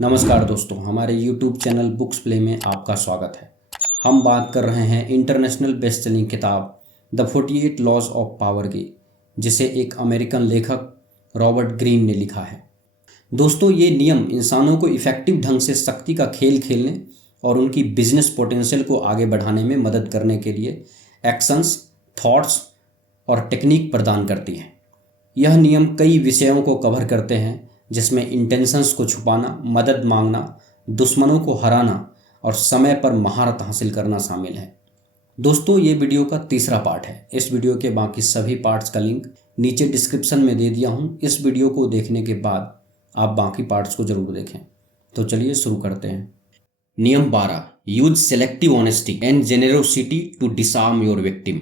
नमस्कार दोस्तों, हमारे YouTube चैनल बुक्स प्ले में आपका स्वागत है। हम बात कर रहे हैं इंटरनेशनल बेस्ट सेलिंग किताब द 48 लॉज ऑफ पावर की, जिसे एक अमेरिकन लेखक रॉबर्ट ग्रीन ने लिखा है। दोस्तों, ये नियम इंसानों को इफ़ेक्टिव ढंग से शक्ति का खेल खेलने और उनकी बिजनेस पोटेंशियल को आगे बढ़ाने में मदद करने के लिए एक्शंस, थॉट्स और टेक्निक प्रदान करती हैं। यह नियम कई विषयों को कवर करते हैं, जिसमें इंटेंशंस को छुपाना, मदद मांगना, दुश्मनों को हराना और समय पर महारत हासिल करना शामिल है। दोस्तों, ये वीडियो का तीसरा पार्ट है। इस वीडियो के बाकी सभी पार्ट्स का लिंक नीचे डिस्क्रिप्शन में दे दिया हूँ। इस वीडियो को देखने के बाद आप बाकी पार्ट्स को जरूर देखें। तो चलिए शुरू करते हैं। नियम 12, use selective honesty and generosity to disarm your victim.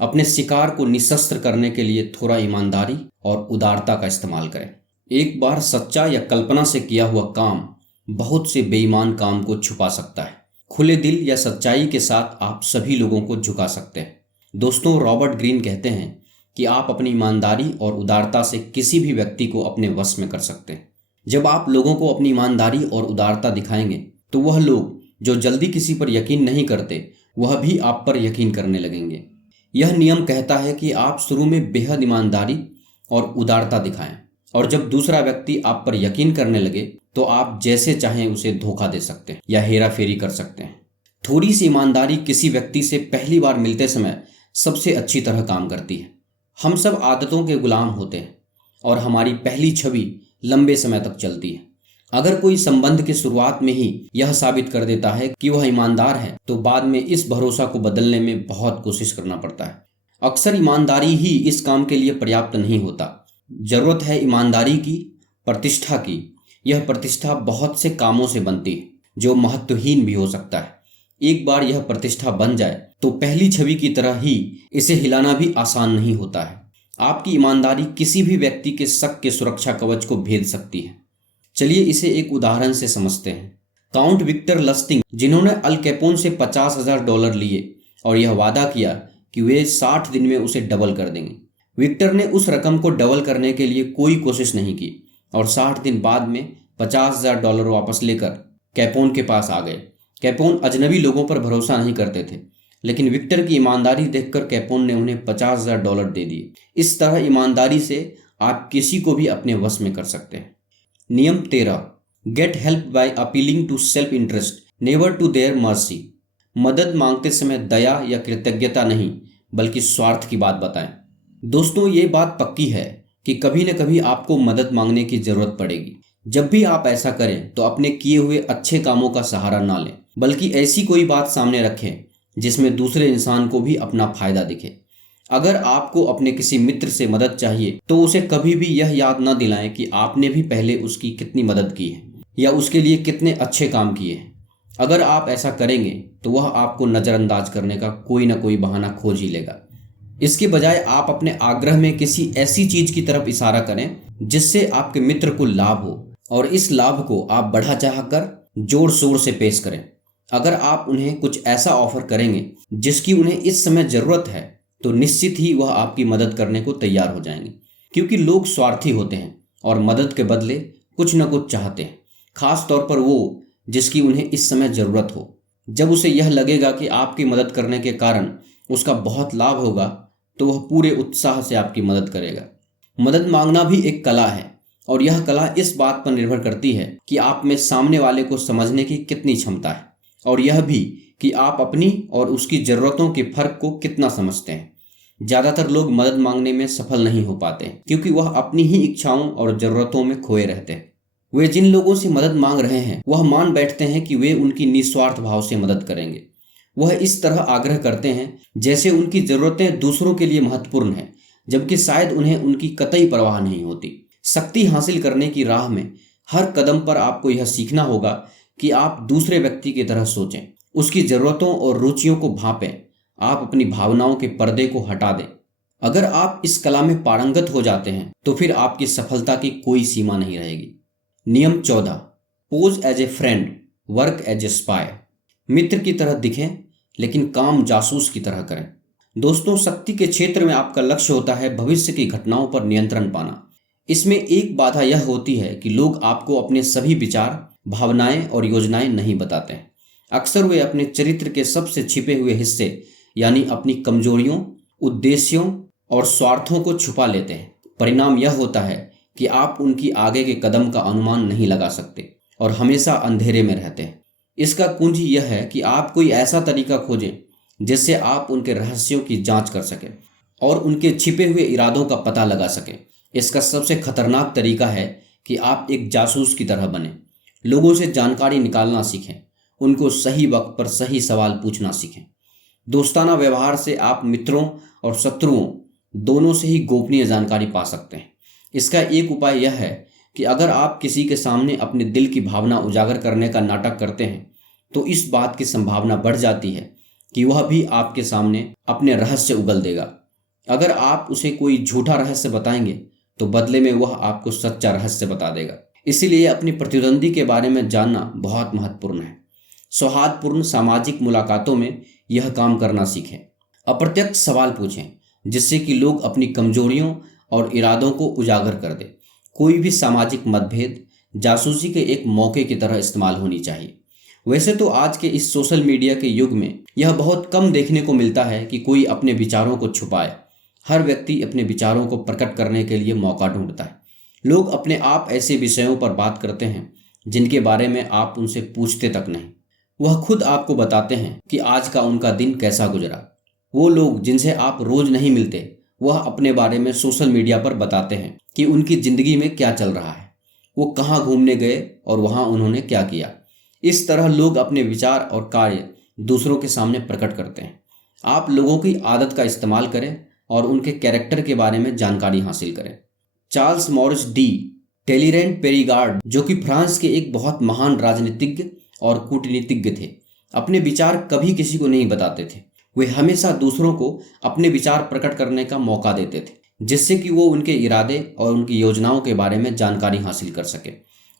अपने शिकार को निशस्त्र करने के लिए थोड़ा ईमानदारी और उदारता का इस्तेमाल करें। एक बार सच्चा या कल्पना से किया हुआ काम बहुत से बेईमान काम को छुपा सकता है। खुले दिल या सच्चाई के साथ आप सभी लोगों को झुका सकते हैं। दोस्तों, रॉबर्ट ग्रीन कहते हैं कि आप अपनी ईमानदारी और उदारता से किसी भी व्यक्ति को अपने वश में कर सकते हैं। जब आप लोगों को अपनी ईमानदारी और उदारता दिखाएंगे तो वह लोग जो जल्दी किसी पर यकीन नहीं करते, वह भी आप पर यकीन करने लगेंगे। यह नियम कहता है कि आप शुरू में बेहद ईमानदारी और उदारता दिखाएं, और जब दूसरा व्यक्ति आप पर यकीन करने लगे तो आप जैसे चाहें उसे धोखा दे सकते हैं या हेरा फेरी कर सकते हैं। थोड़ी सी ईमानदारी किसी व्यक्ति से पहली बार मिलते समय सबसे अच्छी तरह काम करती है। हम सब आदतों के गुलाम होते हैं और हमारी पहली छवि लंबे समय तक चलती है। अगर कोई संबंध की शुरुआत में ही यह साबित कर देता है कि वह ईमानदार है, तो बाद में इस भरोसा को बदलने में बहुत कोशिश करना पड़ता है। अक्सर ईमानदारी ही इस काम के लिए पर्याप्त नहीं होता। जरूरत है ईमानदारी की, प्रतिष्ठा की। यह प्रतिष्ठा बहुत से कामों से बनती है जो महत्वहीन भी हो सकता है। एक बार यह प्रतिष्ठा बन जाए तो पहली छवि की तरह ही इसे हिलाना भी आसान नहीं होता है। आपकी ईमानदारी किसी भी व्यक्ति के शक के सुरक्षा कवच को भेद सकती है। चलिए इसे एक उदाहरण से समझते हैं। काउंट विक्टर लस्टिंग, जिन्होंने अल कैपोन से $50,000 लिए और यह वादा किया कि वे 60 दिन में उसे डबल कर देंगे। विक्टर ने उस रकम को डबल करने के लिए कोई कोशिश नहीं की और 60 दिन बाद में $50,000 वापस लेकर कैपोन के पास आ गए। कैपोन अजनबी लोगों पर भरोसा नहीं करते थे, लेकिन विक्टर की ईमानदारी देखकर कैपोन ने उन्हें $50,000 दे दिए। इस तरह ईमानदारी से आप किसी को भी अपने वश में कर सकते हैं। नियम 13, get help by appealing to self interest, never to their mercy. मदद मांगते समय दया या कृतज्ञता नहीं, बल्कि स्वार्थ की बात बताएं। दोस्तों, ये बात पक्की है कि कभी न कभी आपको मदद मांगने की जरूरत पड़ेगी। जब भी आप ऐसा करें तो अपने किए हुए अच्छे कामों का सहारा ना लें, बल्कि ऐसी कोई बात सामने रखें जिसमें दूसरे इंसान को भी अपना फायदा दिखे। अगर आपको अपने किसी मित्र से मदद चाहिए तो उसे कभी भी यह याद न दिलाएं कि आपने भी पहले उसकी कितनी मदद की है या उसके लिए कितने अच्छे काम किए हैं। अगर आप ऐसा करेंगे तो वह आपको नज़रअंदाज करने का कोई ना कोई बहाना खोज ही लेगा। इसके बजाय आप अपने आग्रह में किसी ऐसी चीज की तरफ इशारा करें जिससे आपके मित्र को लाभ हो, और इस लाभ को आप बढ़ा चढ़ाकर जोर शोर से पेश करें। अगर आप उन्हें कुछ ऐसा ऑफर करेंगे जिसकी उन्हें इस समय जरूरत है, तो निश्चित ही वह आपकी मदद करने को तैयार हो जाएंगे, क्योंकि लोग स्वार्थी होते हैं और मदद के बदले कुछ न कुछ चाहते हैं, खास तौर पर वो जिसकी उन्हें इस समय जरूरत हो। जब उसे यह लगेगा कि आपकी मदद करने के कारण उसका बहुत लाभ होगा, तो वह पूरे उत्साह से आपकी मदद करेगा। मदद मांगना भी एक कला है, और यह कला इस बात पर निर्भर करती है कि आप में सामने वाले को समझने की कितनी क्षमता है, और यह भी कि आप अपनी और उसकी ज़रूरतों के फर्क को कितना समझते हैं। ज़्यादातर लोग मदद मांगने में सफल नहीं हो पाते, क्योंकि वह अपनी ही इच्छाओं और ज़रूरतों में खोए रहते हैं। वे जिन लोगों से मदद मांग रहे हैं वह मान बैठते हैं कि वे उनकी निस्वार्थ भाव से मदद करेंगे। वह इस तरह आग्रह करते हैं जैसे उनकी ज़रूरतें दूसरों के लिए महत्वपूर्ण हैं, जबकि शायद उन्हें उनकी कतई परवाह नहीं होती। शक्ति हासिल करने की राह में हर कदम पर आपको यह सीखना होगा कि आप दूसरे व्यक्ति की तरह सोचें, उसकी ज़रूरतों और रुचियों को भांपें। आप अपनी भावनाओं के पर्दे को हटा दें। अगर आप इस कला में पारंगत हो जाते हैं तो फिर आपकी सफलता की कोई सीमा नहीं रहेगी। नियम 14, pose as a friend, work as a spy. मित्र की तरह दिखें, लेकिन काम जासूस की तरह करें। दोस्तों, शक्ति के क्षेत्र में आपका लक्ष्य होता है भविष्य की घटनाओं पर नियंत्रण पाना। इसमें एक बाधा यह होती है कि लोग आपको अपने सभी विचार भावनाएं और योजनाएं नहीं बताते हैं। अक्सर वे अपने चरित्र के सबसे छिपे हुए हिस्से यानी अपनी कमजोरियों, उद्देश्यों और स्वार्थों को छुपा लेते हैं। परिणाम यह होता है कि आप उनकी आगे के कदम का अनुमान नहीं लगा सकते और हमेशा अंधेरे में रहते हैं। इसका कुंजी यह है कि आप कोई ऐसा तरीका खोजें जिससे आप उनके रहस्यों की जांच कर सकें और उनके छिपे हुए इरादों का पता लगा सकें। इसका सबसे खतरनाक तरीका है कि आप एक जासूस की तरह बने, लोगों से जानकारी निकालना सीखें, उनको सही वक्त पर सही सवाल पूछना सीखें। दोस्ताना व्यवहार से आप मित्रों और शत्रुओं दोनों से ही गोपनीय जानकारी पा सकते हैं। इसका एक उपाय यह है कि अगर आप किसी के सामने अपने दिल की भावना उजागर करने का नाटक करते हैं तो इस बात की संभावना बढ़ जाती है कि वह भी आपके सामने अपने रहस्य उगल देगा। अगर आप उसे कोई झूठा रहस्य बताएंगे तो बदले में वह आपको सच्चा रहस्य बता देगा। इसीलिए अपनी प्रतिद्वंदी के बारे में जानना बहुत महत्वपूर्ण है। सौहार्दपूर्ण सामाजिक मुलाकातों में यह काम करना सीखें। अप्रत्यक्ष सवाल पूछें जिससे कि लोग अपनी कमजोरियों और इरादों को उजागर कर दें। कोई भी सामाजिक मतभेद जासूसी के एक मौके की तरह इस्तेमाल होनी चाहिए। वैसे तो आज के इस सोशल मीडिया के युग में यह बहुत कम देखने को मिलता है कि कोई अपने विचारों को छुपाए। हर व्यक्ति अपने विचारों को प्रकट करने के लिए मौका ढूंढता है। लोग अपने आप ऐसे विषयों पर बात करते हैं जिनके बारे में आप उनसे पूछते तक नहीं। वह खुद आपको बताते हैं कि आज का उनका दिन कैसा गुजरा। वो लोग जिनसे आप रोज नहीं मिलते वह अपने बारे में सोशल मीडिया पर बताते हैं कि उनकी जिंदगी में क्या चल रहा है, वो कहाँ घूमने गए और वहाँ उन्होंने क्या किया। इस तरह लोग अपने विचार और कार्य दूसरों के सामने प्रकट करते हैं। आप लोगों की आदत का इस्तेमाल करें और उनके कैरेक्टर के बारे में जानकारी हासिल करें। चार्ल्स मॉरिस डी टेलीरेंट पेरिगार्ड, जो कि फ्रांस के एक बहुत महान राजनीतिज्ञ और कूटनीतिज्ञ थे, अपने विचार कभी किसी को नहीं बताते थे। वे हमेशा दूसरों को अपने विचार प्रकट करने का मौका देते थे जिससे कि वो उनके इरादे और उनकी योजनाओं के बारे में जानकारी हासिल कर सके।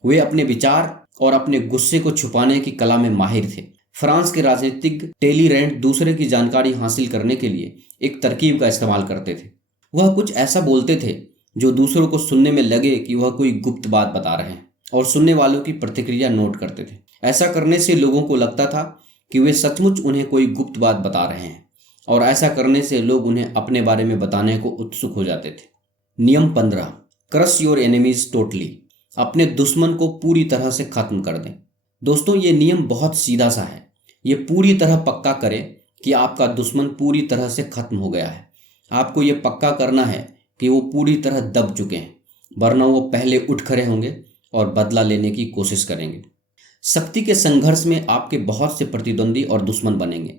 वे अपने विचार और अपने गुस्से को छुपाने की कला में माहिर थे। फ्रांस के राजनीतिज्ञ टेलीरेंट दूसरे की जानकारी हासिल करने के लिए एक तरकीब का इस्तेमाल करते थे। वह कुछ ऐसा बोलते थे जो दूसरों को सुनने में लगे कि वह कोई गुप्त बात बता रहे हैं और सुनने वालों की प्रतिक्रिया नोट करते थे। ऐसा करने से लोगों को लगता था कि वे सचमुच उन्हें कोई गुप्त बात बता रहे हैं और ऐसा करने से लोग उन्हें अपने बारे में बताने को उत्सुक हो जाते थे। नियम 15, क्रश योर एनिमीज टोटली। अपने दुश्मन को पूरी तरह से खत्म कर दें। दोस्तों, ये नियम बहुत सीधा सा है। ये पूरी तरह पक्का करें कि आपका दुश्मन पूरी तरह से खत्म हो गया है। आपको ये पक्का करना है कि वो पूरी तरह दब चुके हैं, वरना वो पहले उठ खड़े होंगे और बदला लेने की कोशिश करेंगे। शक्ति के संघर्ष में आपके बहुत से प्रतिद्वंदी और दुश्मन बनेंगे।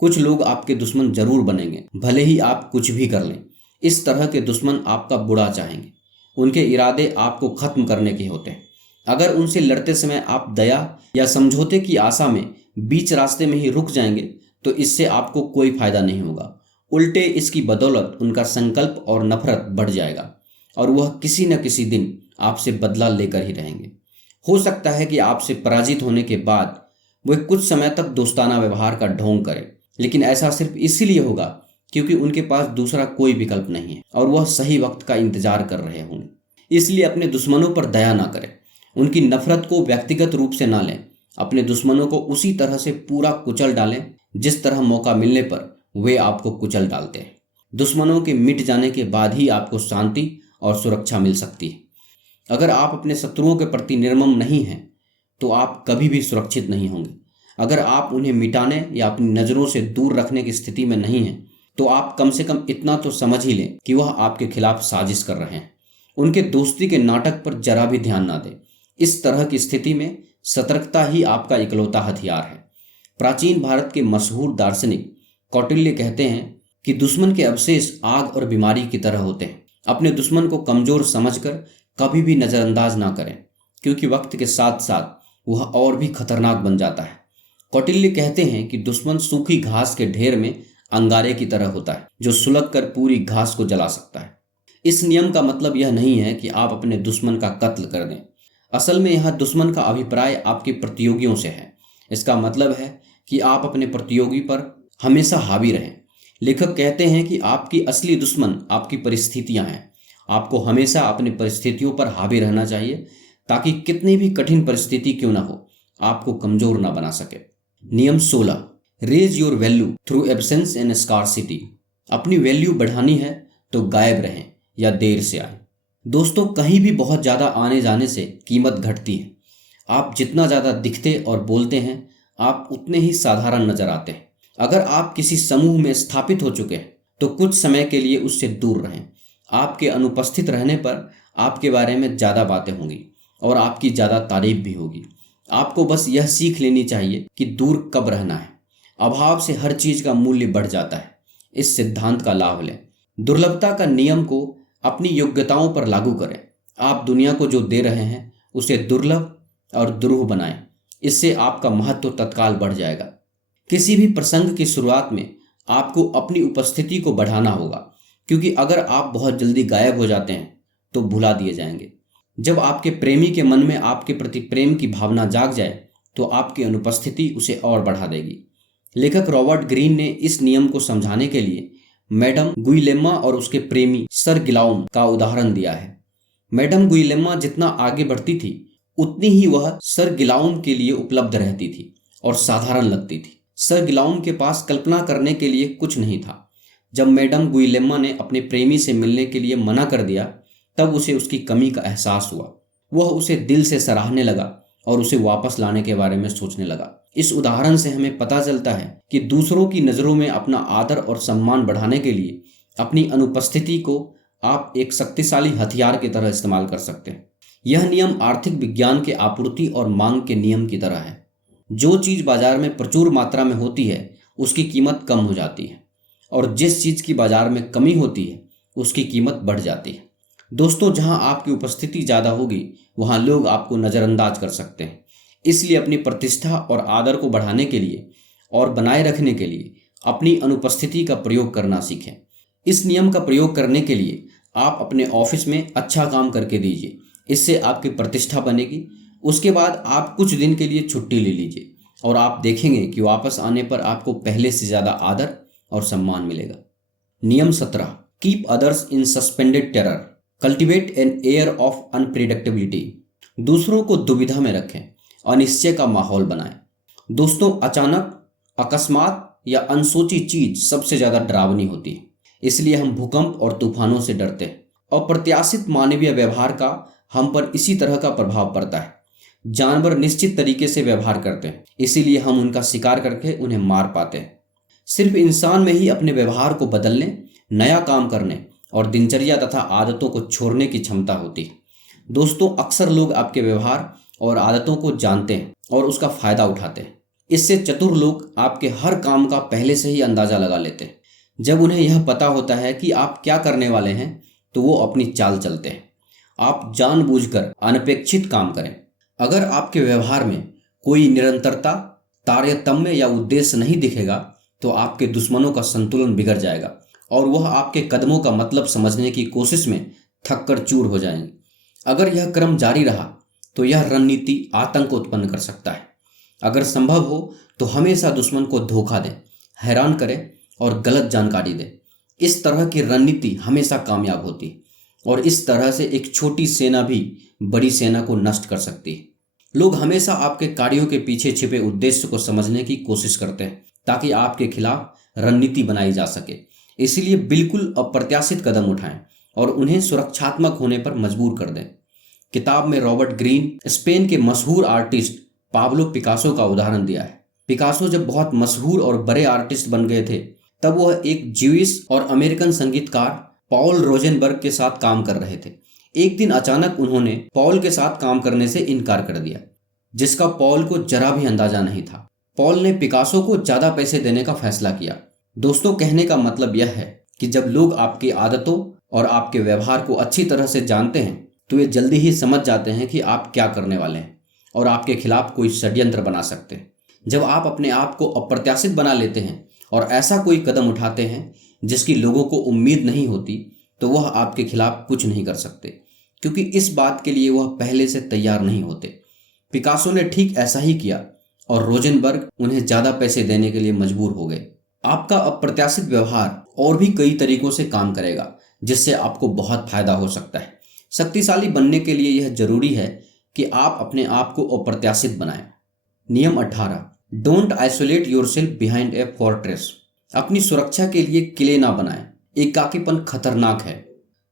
कुछ लोग आपके दुश्मन जरूर बनेंगे, भले ही आप कुछ भी कर लें। इस तरह के दुश्मन आपका बुरा चाहेंगे। उनके इरादे आपको खत्म करने के होते हैं। अगर उनसे लड़ते समय आप दया या समझौते की आशा में बीच रास्ते में ही रुक जाएंगे तो इससे आपको कोई फायदा नहीं होगा। उल्टे इसकी बदौलत उनका संकल्प और नफरत बढ़ जाएगा और वह किसी न किसी दिन आपसे बदला लेकर ही रहेंगे। हो सकता है कि आपसे पराजित होने के बाद वे कुछ समय तक दोस्ताना व्यवहार का ढोंग करें, लेकिन ऐसा सिर्फ इसीलिए होगा क्योंकि उनके पास दूसरा कोई विकल्प नहीं है और वह सही वक्त का इंतजार कर रहे होंगे। इसलिए अपने दुश्मनों पर दया ना करें, उनकी नफरत को व्यक्तिगत रूप से ना लें। अपने दुश्मनों को उसी तरह से पूरा कुचल डालें जिस तरह मौका मिलने पर वे आपको कुचल डालते हैं। दुश्मनों के मिट जाने के बाद ही आपको शांति और सुरक्षा मिल सकती है। अगर आप अपने शत्रुओं के प्रति निर्मम नहीं हैं तो आप कभी भी सुरक्षित नहीं होंगे। अगर आप उन्हें मिटाने या अपनी नज़रों से दूर रखने की स्थिति में नहीं हैं तो आप कम से कम इतना तो समझ ही लें कि वह आपके खिलाफ साजिश कर रहे हैं। उनके दोस्ती के नाटक पर जरा भी ध्यान ना दें। इस तरह की स्थिति में सतर्कता ही आपका इकलौता हथियार है। प्राचीन भारत के मशहूर दार्शनिक कौटिल्य कहते हैं कि दुश्मन के अवशेष आग और बीमारी की तरह होते हैं। अपने दुश्मन को कमजोर समझकर कभी भी नज़रअंदाज ना करें, क्योंकि वक्त के साथ साथ वह और भी खतरनाक बन जाता है। कौटिल्य कहते हैं कि दुश्मन सूखी घास के ढेर में अंगारे की तरह होता है जो सुलग कर पूरी घास को जला सकता है। इस नियम का मतलब यह नहीं है कि आप अपने दुश्मन का कत्ल कर दें। असल में यह दुश्मन का अभिप्राय आपके प्रतियोगियों से है। इसका मतलब है कि आप अपने प्रतियोगी पर हमेशा हावी रहें। लेखक कहते हैं कि आपकी असली दुश्मन आपकी परिस्थितियां हैं। आपको हमेशा अपनी परिस्थितियों पर हावी रहना चाहिए ताकि कितनी भी कठिन परिस्थिति क्यों ना हो, आपको कमजोर ना बना सके। नियम 16, raise your value through absence and scarcity. अपनी वैल्यू बढ़ानी है तो गायब रहें या देर से आए। दोस्तों, कहीं भी बहुत ज़्यादा आने जाने से कीमत घटती है। आप जितना ज़्यादा दिखते और बोलते हैं, आप उतने ही साधारण नजर आते हैं। अगर आप किसी समूह में स्थापित हो चुके हैं तो कुछ समय के लिए उससे दूर रहें। आपके अनुपस्थित रहने पर आपके बारे में ज़्यादा बातें होंगी और आपकी ज़्यादा तारीफ भी होगी। आपको बस यह सीख लेनी चाहिए कि दूर कब रहना है। अभाव से हर चीज़ का मूल्य बढ़ जाता है। इस सिद्धांत का लाभ लें। दुर्लभता का नियम को अपनी योग्यताओं पर लागू करें। आप दुनिया को जो दे रहे हैं उसे दुर्लभ और दुरूह बनाएं। इससे आपका महत्व तत्काल बढ़ जाएगा। किसी भी प्रसंग की शुरुआत में आपको अपनी उपस्थिति को बढ़ाना होगा, क्योंकि अगर आप बहुत जल्दी गायब हो जाते हैं तो भुला दिए जाएंगे। जब आपके प्रेमी के मन में आपके प्रति प्रेम की भावना जाग जाए तो आपकी अनुपस्थिति उसे और बढ़ा देगी। लेखक रॉबर्ट ग्रीन ने इस नियम को समझाने के लिए मैडम गुइलेम्मा और उसके प्रेमी सर गिलाउम का उदाहरण दिया है। मैडम गुइलेम्मा जितना आगे बढ़ती थी उतनी ही वह सर गिलाउम के लिए उपलब्ध रहती थी और साधारण लगती थी। सर गिलाउम के पास कल्पना करने के लिए कुछ नहीं था। जब मैडम गुइलेम्मा ने अपने प्रेमी से मिलने के लिए मना कर दिया तब उसे उसकी कमी का एहसास हुआ। वह उसे दिल से सराहने लगा और उसे वापस लाने के बारे में सोचने लगा। इस उदाहरण से हमें पता चलता है कि दूसरों की नज़रों में अपना आदर और सम्मान बढ़ाने के लिए अपनी अनुपस्थिति को आप एक शक्तिशाली हथियार की तरह इस्तेमाल कर सकते हैं। यह नियम आर्थिक विज्ञान के आपूर्ति और मांग के नियम की तरह है। जो चीज़ बाजार में प्रचुर मात्रा में होती है उसकी कीमत कम हो जाती है, और जिस चीज़ की बाजार में कमी होती है उसकी कीमत बढ़ जाती है। दोस्तों, जहां आपकी उपस्थिति ज़्यादा होगी वहां लोग आपको नज़रअंदाज कर सकते हैं। इसलिए अपनी प्रतिष्ठा और आदर को बढ़ाने के लिए और बनाए रखने के लिए अपनी अनुपस्थिति का प्रयोग करना सीखें। इस नियम का प्रयोग करने के लिए आप अपने ऑफिस में अच्छा काम करके दीजिए। इससे आपकी प्रतिष्ठा बनेगी। उसके बाद आप कुछ दिन के लिए छुट्टी ले लीजिए और आप देखेंगे कि वापस आने पर आपको पहले से ज़्यादा आदर और सम्मान मिलेगा। नियम 17, keep others in suspended terror, cultivate an air of unpredictability. दूसरों को दुविधा में रखें, अनिश्चय का माहौल बनाएं। दोस्तों, अचानक, अकस्मात या अनसोची चीज सबसे ज़्यादा डरावनी होती है। इसलिए हम भूकंप और तूफानों से डरते हैं। अप्रत्याशित मानवीय व्यवहार का हम पर इसी तरह का प्रभाव पड़ता है। जानवर निश्चित तरीके से व्यवहार करते हैं, इसीलिए हम उनका शिकार करके उन्हें मार पाते हैं। सिर्फ इंसान में ही अपने व्यवहार को बदलने, नया काम करने और दिनचर्या तथा आदतों को छोड़ने की क्षमता होती है। दोस्तों, अक्सर लोग आपके व्यवहार और आदतों को जानते हैं और उसका फायदा उठाते हैं। इससे चतुर लोग आपके हर काम का पहले से ही अंदाजा लगा लेते हैं। जब उन्हें यह पता होता है कि आप क्या करने वाले हैं तो वो अपनी चाल चलते हैं। आप जानबूझकर अनपेक्षित काम करें। अगर आपके व्यवहार में कोई निरंतरता, तारतम्य या उद्देश्य नहीं दिखेगा तो आपके दुश्मनों का संतुलन बिगड़ जाएगा और वह आपके कदमों का मतलब समझने की कोशिश में थक कर चूर हो जाएंगे। अगर यह क्रम जारी रहा तो यह रणनीति आतंक उत्पन्न कर सकता है। अगर संभव हो तो हमेशा दुश्मन को धोखा दें, हैरान करें और गलत जानकारी दें। इस तरह की रणनीति हमेशा कामयाब होती है और इस तरह से एक छोटी सेना भी बड़ी सेना को नष्ट कर सकती है। लोग हमेशा आपके कार्यों के पीछे छिपे उद्देश्य को समझने की कोशिश करते हैं ताकि आपके खिलाफ रणनीति बनाई जा सके। इसलिए बिल्कुल अप्रत्याशित कदम उठाएं और उन्हें सुरक्षात्मक होने पर मजबूर कर दें। किताब में रॉबर्ट ग्रीन स्पेन के मशहूर आर्टिस्ट पाब्लो पिकासो का उदाहरण दिया है। पिकासो जब बहुत मशहूर और बड़े आर्टिस्ट बन गए थे तब वह एक ज्यूइश और अमेरिकन संगीतकार पॉल रोजेनबर्ग के साथ काम कर रहे थे। एक दिन अचानक उन्होंने पॉल के साथ काम करने से इनकार कर दिया, जिसका पॉल को जरा भी अंदाजा नहीं था। पॉल ने पिकासो को ज्यादा पैसे देने का फैसला किया। दोस्तों, कहने का मतलब यह है कि जब लोग आपकी आदतों और आपके व्यवहार को अच्छी तरह से जानते हैं तो वे जल्दी ही समझ जाते हैं कि आप क्या करने वाले हैं और आपके खिलाफ कोई षड्यंत्र बना सकते हैं। जब आप अपने आप को अप्रत्याशित बना लेते हैं और ऐसा कोई कदम उठाते हैं जिसकी लोगों को उम्मीद नहीं होती तो वह आपके खिलाफ कुछ नहीं कर सकते, क्योंकि इस बात के लिए वह पहले से तैयार नहीं होते। पिकासो ने ठीक ऐसा ही किया और रोजेनबर्ग उन्हें ज़्यादा पैसे देने के लिए मजबूर हो गए। आपका अप्रत्याशित व्यवहार और भी कई तरीकों से काम करेगा जिससे आपको बहुत फायदा हो सकता है। शक्तिशाली बनने के लिए यह जरूरी है कि आप अपने आप को अप्रत्याशित बनाएं। नियम 18, don't isolate yourself behind a fortress. अपनी सुरक्षा के लिए किले ना बनाएं, एकाकीपन खतरनाक है।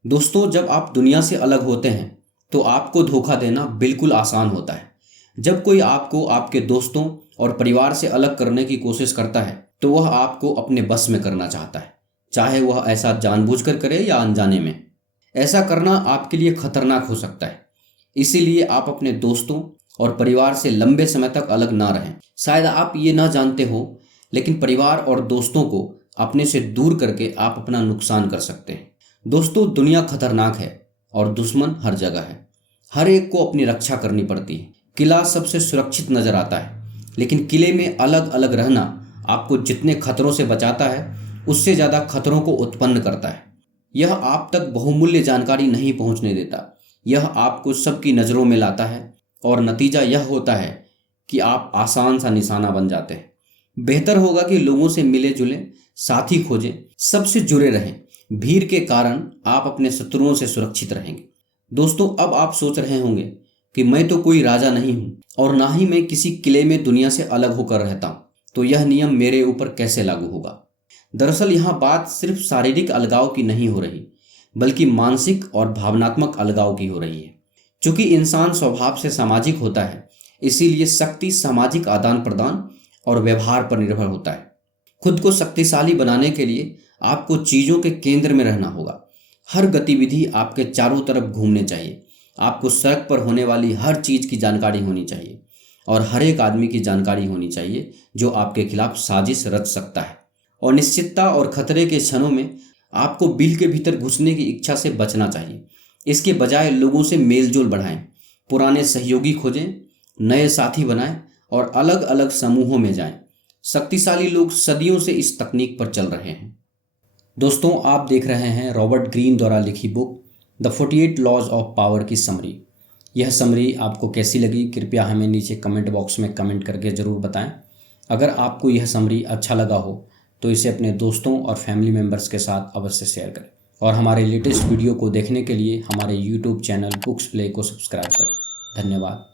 दोस्तों, जब आप दुनिया से अलग होते हैं तो आपको धोखा देना बिल्कुल आसान होता है। जब कोई आपको आपके दोस्तों और परिवार से अलग करने की कोशिश करता है तो वह आपको अपने बस में करना चाहता है, चाहे वह ऐसा जानबूझकर करे या अनजाने में। ऐसा करना आपके लिए खतरनाक हो सकता है, इसीलिए आप अपने दोस्तों और परिवार से लंबे समय तक अलग ना रहें। शायद आप ये ना जानते हो, लेकिन परिवार और दोस्तों को अपने से दूर करके आप अपना नुकसान कर सकते हैं। दोस्तों, दुनिया खतरनाक है और दुश्मन हर जगह है। हर एक को अपनी रक्षा करनी पड़ती है। किला सबसे सुरक्षित नजर आता है, लेकिन किले में अलग अलग रहना आपको जितने खतरों से बचाता है उससे ज़्यादा खतरों को उत्पन्न करता है। यह आप तक बहुमूल्य जानकारी नहीं पहुंचने देता, यह आपको सबकी नज़रों में लाता है और नतीजा यह होता है कि आप आसान सा निशाना बन जाते हैं। बेहतर होगा कि लोगों से मिले जुले, साथी खोजें, सबसे जुड़े रहें। भीड़ के कारण आप अपने शत्रुओं से सुरक्षित रहेंगे। दोस्तों, अब आप सोच रहे होंगे कि मैं तो कोई राजा नहीं हूं और ना ही मैं किसी किले में दुनिया से अलग होकर रहता हूं, तो यह नियम मेरे ऊपर कैसे लागू होगा। दरअसल यहाँ बात सिर्फ शारीरिक अलगाव की नहीं हो रही, बल्कि मानसिक और भावनात्मक अलगाव की हो रही है। चूंकि इंसान स्वभाव से सामाजिक होता है, इसीलिए शक्ति सामाजिक आदान प्रदान और व्यवहार पर निर्भर होता है। खुद को शक्तिशाली बनाने के लिए आपको चीज़ों के केंद्र में रहना होगा। हर गतिविधि आपके चारों तरफ घूमने चाहिए। आपको सड़क पर होने वाली हर चीज़ की जानकारी होनी चाहिए और हर एक आदमी की जानकारी होनी चाहिए जो आपके खिलाफ साजिश रच सकता है। और निश्चितता और खतरे के क्षणों में आपको बिल के भीतर घुसने की इच्छा से बचना चाहिए। इसके बजाय लोगों से मेलजोल बढ़ाएं, पुराने सहयोगी खोजें, नए साथी बनाएं और अलग अलग समूहों में जाएं। शक्तिशाली लोग सदियों से इस तकनीक पर चल रहे हैं। दोस्तों, आप देख रहे हैं रॉबर्ट ग्रीन द्वारा लिखी book the 48 laws of power की समरी। यह समरी आपको कैसी लगी, कृपया हमें नीचे कमेंट बॉक्स में कमेंट करके ज़रूर बताएं। अगर आपको यह समरी अच्छा लगा हो तो इसे अपने दोस्तों और फैमिली मेम्बर्स के साथ अवश्य शेयर करें और हमारे लेटेस्ट वीडियो को देखने के लिए हमारे YouTube चैनल बुक्स प्ले को सब्सक्राइब करें। धन्यवाद।